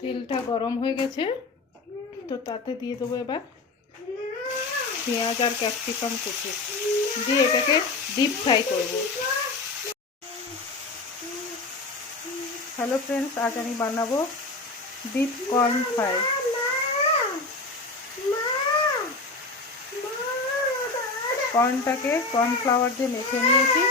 তেলটা গরম হয়ে গেছে, তো তাতে দিয়ে দেবো এবার পেঁয়াজ আর ক্যাপসিকাম কুচি, দিয়ে এটাকে ডিপ ফ্রাই করব। হ্যালো ফ্রেন্ডস, আজ আমি বানাবো ডিপ কর্ন ফ্রাই। কর্নটাকে কর্নফ্লাওয়ার দিয়ে মেখে নিয়েছি।